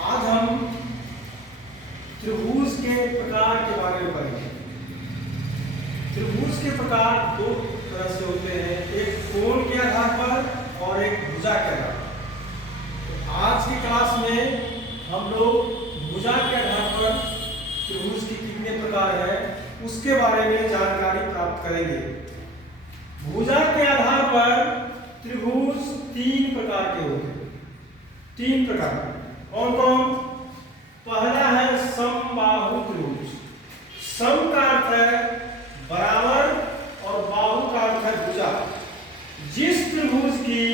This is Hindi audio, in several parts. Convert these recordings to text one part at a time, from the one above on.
आज हम त्रिभुज के प्रकार के बारे में पढ़ेंगे। त्रिभुज के प्रकार दो तरह से होते हैं, एक कोण के आधार पर और एक भुजा के आधार पर। तो आज की क्लास में हम लोग भुजा के आधार पर त्रिभुज के कितने प्रकार हैं उसके बारे में जानकारी प्राप्त करेंगे। भुजा के आधार पर त्रिभुज तीन प्रकार के होते हैं। तीन प्रकार कौन कौन? पहला है समबाहु त्रिभुज। सम का अर्थ है बराबर और बाहु का अर्थ है भुजा। जिस त्रिभुज की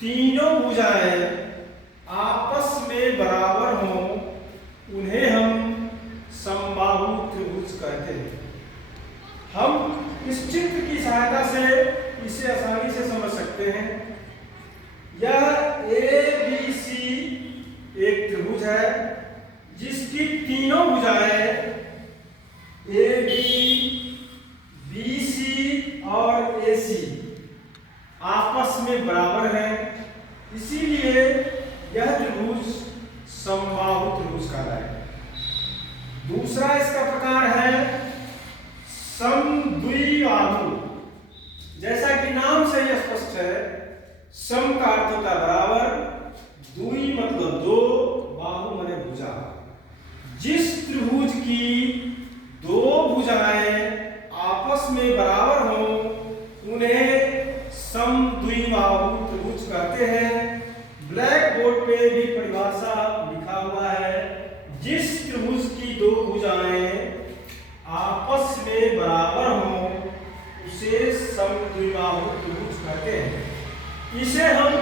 तीनों भुजाएं आपस में बराबर हों उन्हें हम समबाहु त्रिभुज कहते हैं। हम इस चित्र की सहायता से इसे आसानी से समझ सकते हैं। यह ABC एक त्रिभुज है जिसकी तीनों भुजाएं AB, BC और AC आपस में बराबर हैं, इसीलिए यह त्रिभुज समबाहु त्रिभुज कहलाएगा। दूसरा इसका प्रकार है समद्विबाहु। जैसा कि नाम से यह स्पष्ट है, सम का अर्थ होता है बराबर, द्वि मतलब दो, बाहु माने भुजा। जिस त्रिभुज की दो भुजाएं आपस में बराबर हो उन्हें समद्विबाहु त्रिभुज कहते हैं। ब्लैक बोर्ड पे भी परिभाषा लिखा हुआ है, जिस त्रिभुज की दो भुजाएं आपस में बराबर हो उसे समद्विबाहु त्रिभुज कहते हैं। इसे हम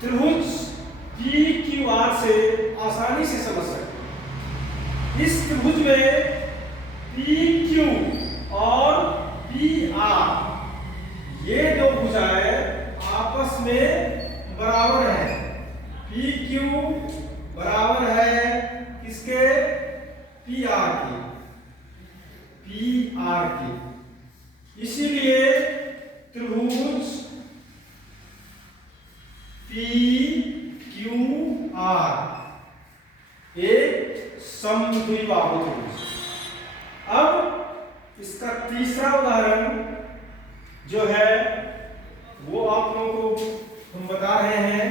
त्रिभुज PQR से आसानी से समझ सकते हैं। इस त्रिभुज में PQ और PR ये दो भुजाएं आपस में बराबर हैं। PQ बराबर है किसके? PR की। इसीलिए त्रिभुज PQR एक समद्विबाहु त्रिभुज। अब इसका तीसरा उदाहरण जो है वो आप लोगों को हम बता रहे हैं।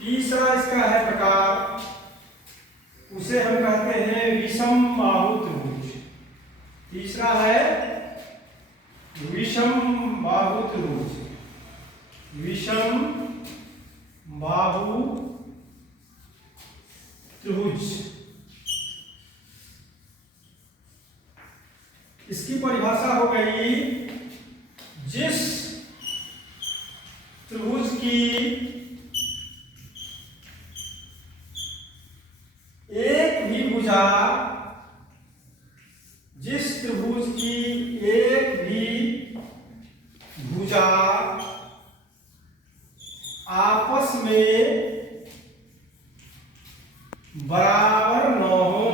तीसरा इसका है प्रकार, उसे हम कहते हैं विषमबाहु त्रिभुज। तीसरा है विषमबाहु त्रिभुज। विषमबाहु त्रिभुज। इसकी परिभाषा हो गई, जिस त्रिभुज की एक भी भुजा, जिस त्रिभुज की एक भी भुजा आपस में बराबर न हो,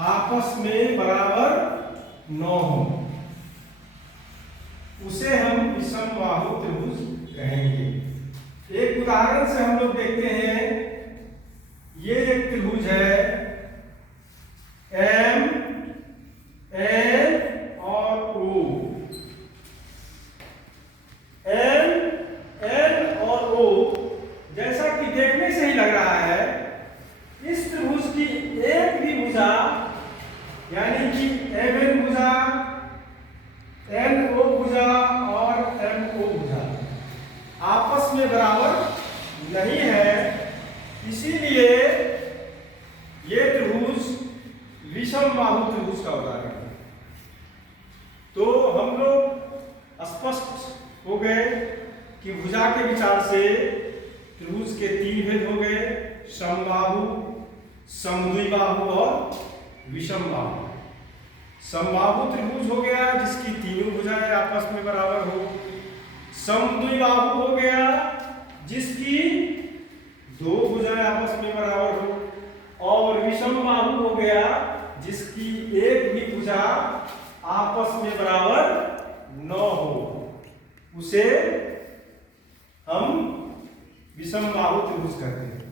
आपस में बराबर न हो, उसे हम विषमबाहु त्रिभुज कहेंगे। एक उदाहरण से हम लोग देखते हैं। ये एक त्रिभुज है M, N और O। M, N और O जैसा कि देखने से ही लग रहा है, इस त्रिभुज की एक भी भुजा यानी कि MN भुजा, NO भुजा और MO भुजा आपस में बराबर नहीं है, इसीलिए ये त्रिभुज विषमबाहु त्रिभुज का उदाहरण है। तो हम लोग स्पष्ट हो गए कि भुजा के विचार से त्रिभुज के तीन भेद हो गए, समबाहु, समद्विबाहु और विषमबाहु। समबाहु त्रिभुज हो गया जिसकी तीनों भुजाएं आपस में बराबर हो। समद्विबाहु हो गया जिसकी दो भुजाएं आपस में बराबर हो। और विषमबाहु हो गया जिसकी एक भी भुजा आपस में बराबर न हो, उसे हम विषम बाहु त्रिभुज कहते हैं।